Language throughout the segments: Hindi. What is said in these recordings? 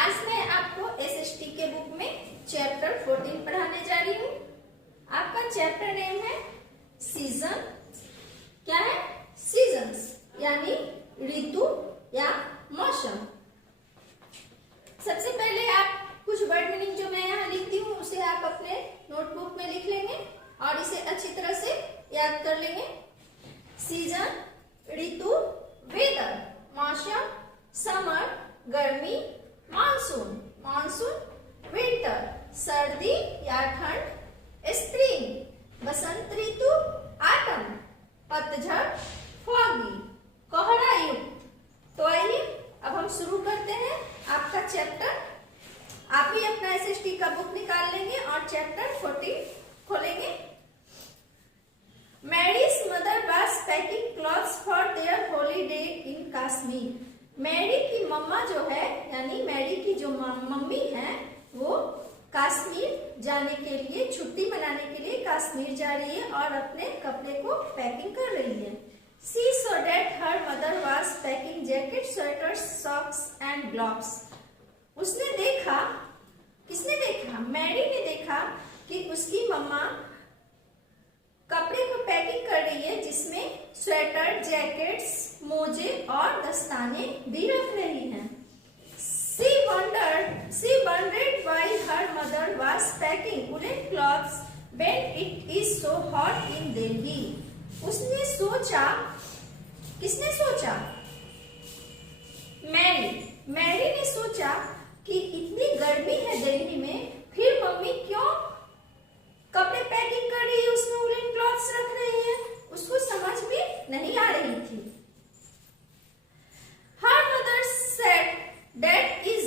आज मैं आपको एसएसटी के बुक में चैप्टर 14 पढ़ाने जा रही हूँ। आपका चैप्टर नेम है सीजन। क्या है? सीजन्स यानी ऋतु या मौसम। सबसे पहले आप कुछ वर्ड मीनिंग जो मैं यहाँ लिखती हूँ उसे आप अपने नोटबुक में लिख लेंगे और इसे अच्छी तरह से याद कर लेंगे। सीजन ऋतु, वेदर मौसम, समर गर्मी, मानसून मानसून, विंटर सर्दी या ठंड, स्प्रिंग बसंत ऋतु, ऑटम पतझड़, फॉगी कोहरा युक्त। तो आइए अब हम शुरू करते हैं आपका चैप्टर। आप ही अपना एसएसटी का बुक निकाल लेंगे और चैप्टर 14 खोलेंगे। Mary's mother was packing clothes for their holiday in Kashmir. Mary की मम्मा जो है यानी मैरी की जो मम्मी है वो कश्मीर जाने के लिए, छुट्टी मनाने के लिए कश्मीर जा रही है और अपने कपड़े को पैकिंग कर रही है। She saw that her mother was packing jackets, sweaters, socks and gloves. उसने देखा, किसने देखा? मैरी ने देखा कि उसकी मम्मा कपड़े को पैकिंग कर रही है जिसमें स्वेटर, जैकेट्स, मोजे और दस्ताने भी रख रही हैं। She wondered why her mother was packing woolen cloths when it is so hot in Delhi. उसने सोचा, किसने सोचा? मैरी ने सोचा कि इतनी गर्मी है दिल्ली में, फिर मम्मी क्यों कपड़े पैकिंग कर रही है, उसमें वुलन क्लॉथ्स रख रही है। उसको समझ में नहीं आ रही थी। Her mother said that it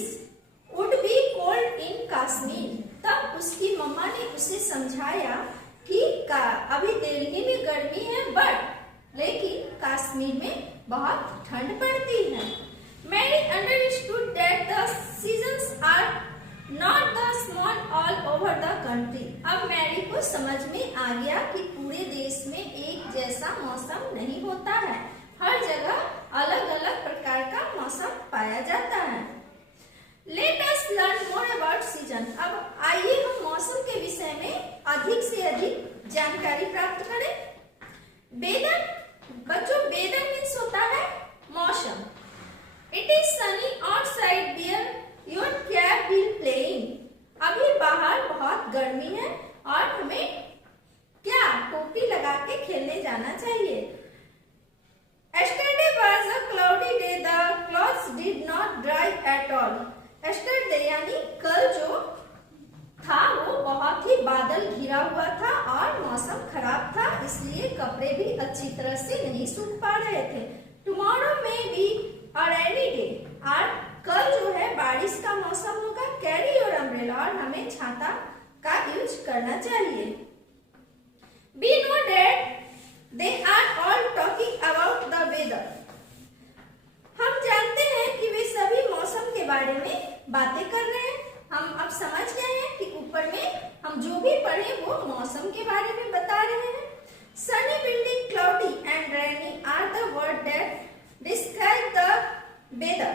would be cold in Kashmir. तब उसकी मम्मा ने उसे समझाया कि अभी दिल्ली में गर्मी है बट लेकिन कश्मीर में बहुत ठंड पड़ती है। Mary understood that the seasons are not the same all over the country. अब मैरी को समझ में आ गया कि पूरे देश में एक जैसा मौसम नहीं होता है, हर जगह अलग अलग प्रकार का मौसम पाया जाता है। Let us learn more about season. अब आइए हम मौसम के विषय में अधिक से अधिक जानकारी प्राप्त करें। वेदर, बच्चों वेदर मीन्स होता है मौसम। It is sunny outside where your cap will playing. अभी बाहर बहुत गर्मी है और हमें क्या टोपी लगा के खेलने जाना चाहिए। Yesterday was a cloudy day. The clothes did not dry at all. Yesterday यानी कल जो था वो बहुत ही बादल घिरा हुआ था और मौसम खराब था, इसलिए कपड़े भी अच्छी तरह से नहीं सूख पा रहे थे। Tomorrow may be a rainy day. और कल जो है बारिश का मौसम होगा। कैरी योर अम्ब्रेला, और हमें छाता का यूज करना चाहिए। We know that they are all talking about the weather. हम जानते हैं कि वे सभी मौसम के बारे में बातें कर रहे हैं। हम अब समझ गए हैं कि ऊपर में हम जो भी पढ़े वो मौसम के बारे में बता रहे हैं। Sunny, windy, cloudy and rainy are the words that describe the weather.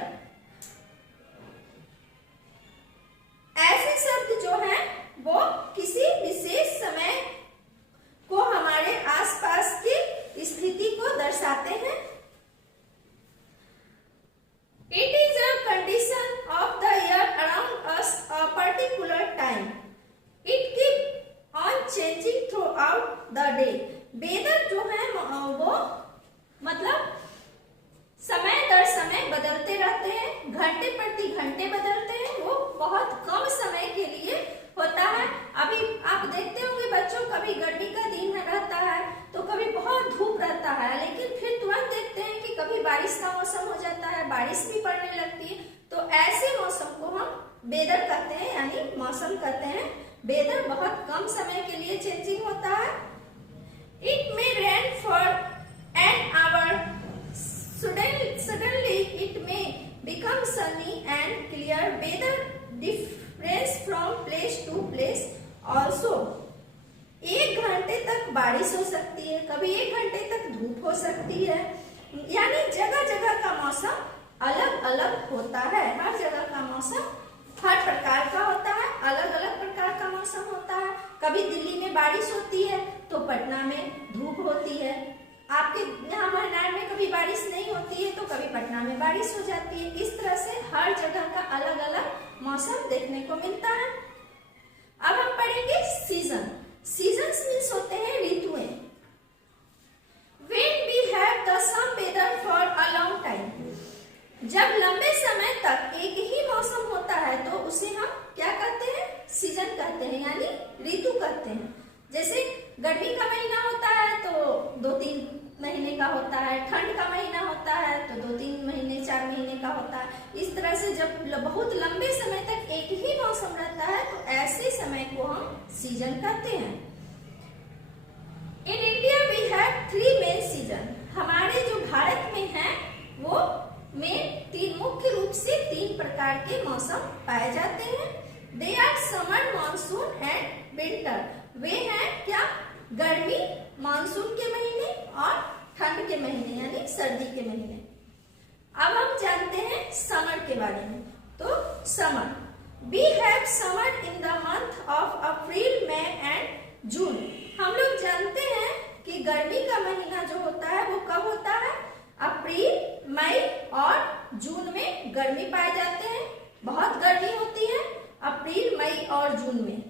ऐसे शब्द जो हैं वो किसी विशेष समय को, हमारे आसपास की स्थिति को दर्शाते हैं। It is a condition of the air around us a particular time. It keeps on changing throughout the day. Weather जो है वो मतलब समय दर समय बदलते रहते हैं, घंटे प्रति घंटे बदलते हैं, वो बहुत कम समय के लिए होता है। अभी आप देखते होंगे बच्चों, कभी गर्मी का दिन रहता है तो कभी बहुत धूप रहता है, लेकिन फिर तुरंत देखते हैं कि कभी बारिश का मौसम हो जाता है, बारिश भी पड़ने लगती है। तो ऐसे मौसम को हम वेदर कहते हैं यानी मौसम कहते हैं। वेदर बहुत कम समय के लिए चेंजिंग होता है। It may rain for an hour, suddenly it may become sunny and clear. Weather differs from place to place also. एक घंटे तक बारिश हो सकती है, कभी एक घंटे तक धूप हो सकती है, यानी जगह जगह का मौसम अलग अलग होता है, हर जगह का मौसम हर प्रकार का होता है, अलग अलग प्रकार का मौसम होता है। कभी दिल्ली में बारिश होती है तो पटना में धूप होती है। आपके यहाँ मनार में कभी बारिश नहीं होती है तो कभी पटना में बारिश हो जाती है। इस तरह से हर जगह का अलग अलग मौसम देखने को मिलता है। अब हम पढ़ेंगे सीजन। सीजन्स मीन्स होते हैं ऋतुएं। When we have the same weather for a long time, जब लंबे समय तक एक ही मौसम होता है तो उसे हम क्या कहते हैं? सीजन कहते हैं, यानी ऋतु कहते हैं। जैसे गर्मी का महीना होता है तो 2-3 महीने का होता है, ठंड का महीना होता है तो 2-3 महीने 4 महीने का होता है। इस तरह से जब बहुत लंबे समय तक एक ही मौसम रहता है तो ऐसे समय को हम सीजन कहते हैं। In India we have 3 main season. हमारे जो भारत में है वो मुख्य रूप से 3 प्रकार के मौसम पाए जाते हैं। They are summer, monsoon and winter. वे हैं क्या? गर्मी, मानसून के महीने और ठंड के महीने यानी सर्दी के महीने। अब हम जानते हैं समर के बारे में। तो summer, we have summer in the month of April, May and June. हम लोग जानते हैं कि गर्मी का महीना जो होता है वो कब होता है? अप्रैल, मई और जून में गर्मी पाए जाते हैं। बहुत गर्मी होती है अप्रैल, मई और जून में।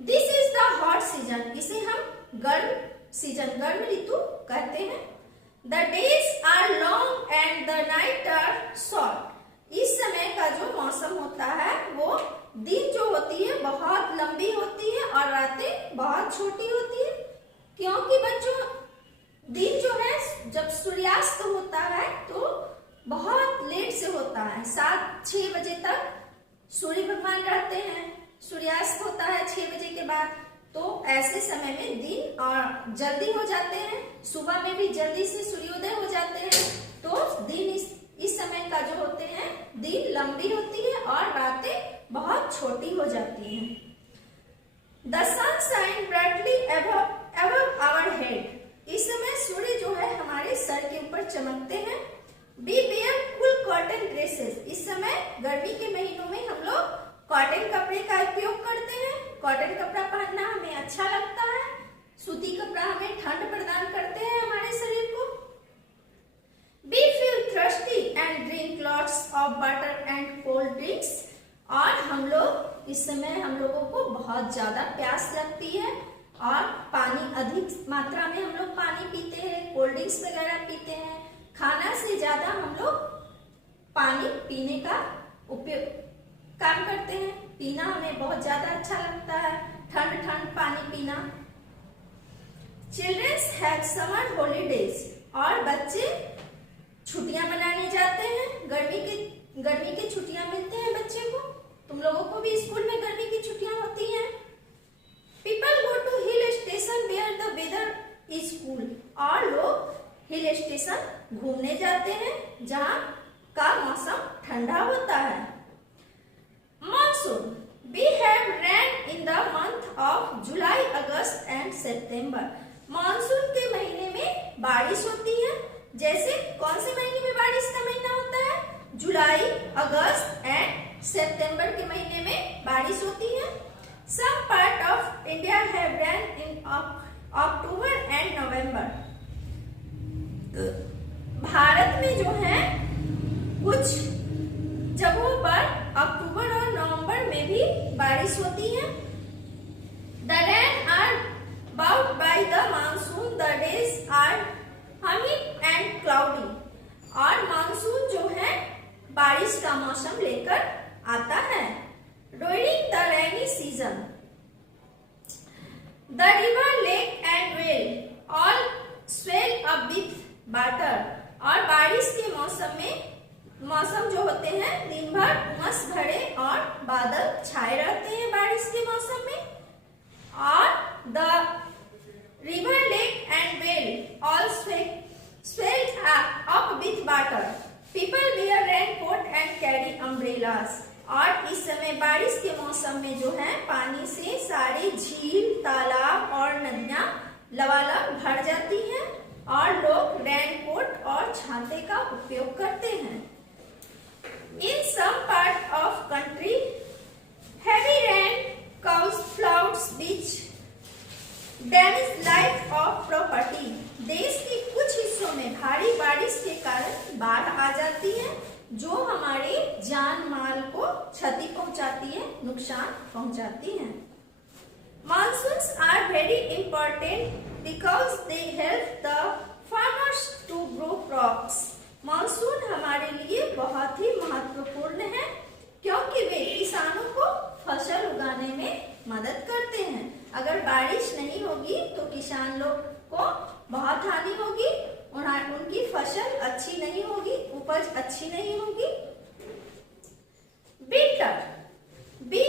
This is the hot season. इसे हम गर्म सीजन, गर्म ऋतु कहते हैं। The days are long and the night are short. इस समय का जो मौसम होता है वो दिन जो होती है बहुत लंबी होती है और रातें बहुत छोटी होती है। क्योंकि बच्चों दिन जो है जब सूर्यास्त होता है तो बहुत लेट से होता है, 7-6 बजे तक सूर्य भगवान रहते हैं। सूर्यास्त होता है 6 बजे के बाद। तो ऐसे समय में दिन और जल्दी हो जाते हैं, सुबह में भी जल्दी से सूर्योदय हो जाते हैं। तो दिन इस समय का जो होते हैं दिन लंबी होती है और रातें बहुत छोटी हो जाती हैं। The sun shine brightly above our head। इस समय सूर्य जो है हमारे सर के ऊपर चमकते हैं। We wear full cotton dresses। इस समय गर्मी के महीनों में हम लोग कॉटन कपड़े का उपयोग करते हैं। कॉटन कपड़ा पहनना हमें अच्छा लगता है। सूती कपड़ा हमें ठंड प्रदान करते हैं हमारे शरीर को। We feel thirsty and drink lots of water and cold drinks। और हम लोग इस समय हम लोगों को बहुत ज्यादा प्यास लगती है और पानी अधिक मात्रा में हम लोग पानी पीते हैं, कोल्ड ड्रिंक्स वगैरह पीते हैं। खाना से ज्यादा हम लोग पानी पीने का उपयोग काम करते हैं। पीना हमें बहुत ज्यादा अच्छा लगता है, ठंड ठंड पानी पीना। Childrens have summer holidays. और बच्चे छुट्टियां मनाने जाते हैं। गर्मी की छुट्टियां मिलते हैं बच्चे को। तुम लोगों को भी स्कूल में गर्मी की छुट्टियां होती हैं। People go to hill station where the weather is cool. और लोग हिल स्टेशन घूमने जाते हैं जहाँ का मौसम ठंडा होता है। Monsoon, we have rain in the month of July, August and September. Monsoon के महीने में बारिश होती है। जैसे कौन से महीने में बारिश का महीना होता है? जुलाई, अगस्त एंड सितंबर के महीने में बारिश होती है। Some part of India have rain in October and November. Bharat में जो है कुछ जगहों पर अक्टूबर और नवंबर में भी बारिश होती है। The rain are brought by the monsoon, the days are humid and cloudy. और मानसून जो है बारिश का मौसम लेकर आता है। During the rainy season the river, lake and well all swell up with water. और बारिश के मौसम जो होते हैं दिन भर उमस भरे और बादल छाए रहते हैं बारिश के मौसम में। और the river, lake and well all swell up with water. People wear raincoat and carry umbrellas. और इस समय बारिश के मौसम में जो है पानी से सारे झील, तालाब और नदियां लबालब भर जाती हैं और लोग रेनकोट और छाते का उपयोग करते हैं। In some part of country, heavy rain causes floods which damage life of property. देश के कुछ हिस्सों में भारी बारिश के कारण बाढ़ आ जाती है जो हमारे जान माल को क्षति पहुंचाती है, नुकसान पहुंचाती है। Monsoons are very important because they help the farmers to grow crops. Monsoon हमारे लिए बहुत ही महत्वपूर्ण है क्योंकि वे किसानों को फसल उगाने में मदद करते हैं। अगर बारिश नहीं होगी तो किसान लोग को बहुत हानि होगी, उनकी फसल अच्छी नहीं होगी, उपज अच्छी नहीं होगी। Winter, we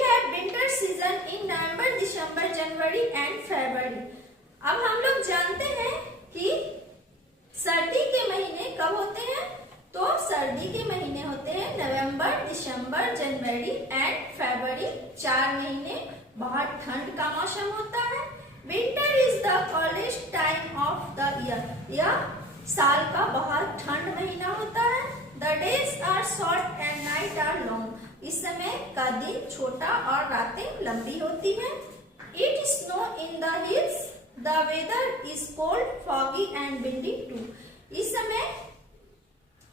have winter season in November, December, January and February. अब हम लोग जानते हैं कि सर्दी के महीने कब होते हैं, तो सर्दी के महीने होते हैं नवंबर, दिसंबर, जनवरी एंड फरवरी। 4 महीने बहुत ठंड का मौसम होता है। Winter is the coldest time of the year. यह साल का बहुत ठंड महीना होता है। The days are short and night are long. इस समय का दिन छोटा और रातें लंबी होती हैं। It snow in the hills. The weather is cold, foggy and windy too. इस समय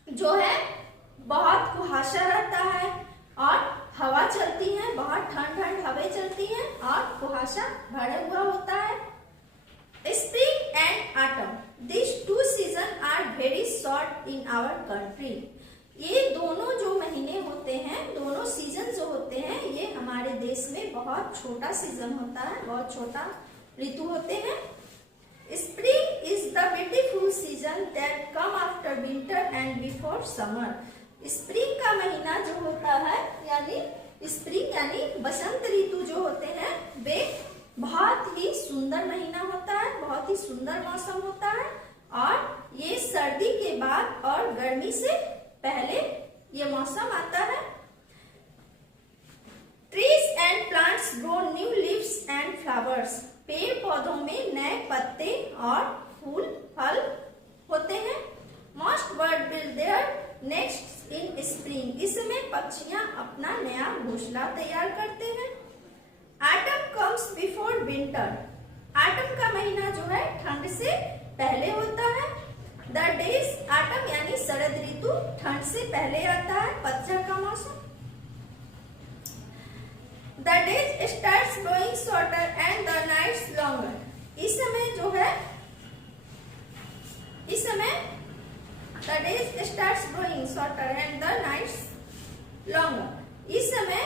जो है बहुत कुहासा रहता है और हवा चलती है, बहुत ठंड हवाएं चलती हैं और कुहासा भरा हुआ होता है। Spring and autumn, this 2 season are very short in our country. ये दोनों जो महीने होते हैं, दोनों सीजन जो होते हैं, ये हमारे देश में बहुत छोटा सीजन होता है, बहुत छोटा ऋतु होते हैं। Spring is the beautiful season that come after winter and before summer. Spring का महीना जो होता है यानी स्प्रिंग यानी बसंत ऋतु जो होते हैं, वे बहुत ही सुंदर महीना होता है, बहुत ही सुंदर मौसम होता है और ये सर्दी के बाद और गर्मी से पहले ये मौसम आता है। Trees and plants grow new leaves and flowers. पेड़ पौधों में नए पत्ते और फूल फल होते हैं। Most bird build their nest in spring. इस समय पक्षियां अपना नया घोंसला तैयार करते हैं। Autumn comes before winter. Autumn का महीना जो है ठंड से पहले होता है। द डेज, ऑटम यानी शरद ऋतु ठंड से पहले आता है, पतझड़ का मौसम। The days starts growing shorter and the nights longer. इस समय जो है, इस समय the days starts growing shorter and the nights longer. इस समय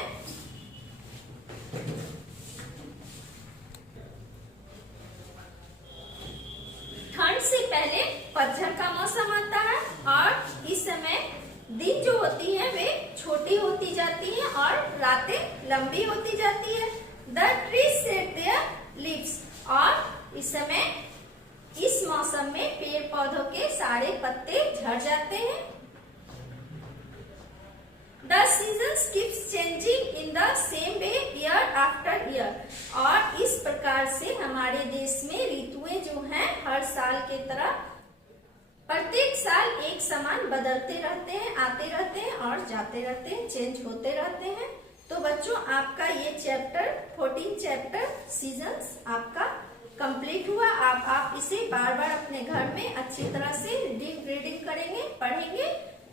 ठंड से पहले पतझड़ का मौसम आता है और इस समय दिन जो होती है वे छोटी होती जाती है और रातें लंबी होती जाती है। The trees shade there leaves. और इस समय इस मौसम में पेड़ पौधों के सारे पत्ते झड़ जाते हैं। The seasons keeps changing in the same way year after year. और इस प्रकार से हमारे देश में ऋतुएं जो हैं हर साल की तरह प्रत्येक साल एक समान बदलते रहते हैं, आते रहते हैं और जाते रहते हैं, चेंज होते रहते हैं। तो बच्चों आपका ये चैप्टर 14 चैप्टर सीजन्स आपका कंप्लीट हुआ। आप इसे बार बार अपने घर में अच्छी तरह से रीडिंग करेंगे, पढ़ेंगे,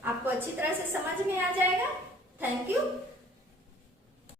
आपको अच्छी तरह से समझ में आ जाएगा।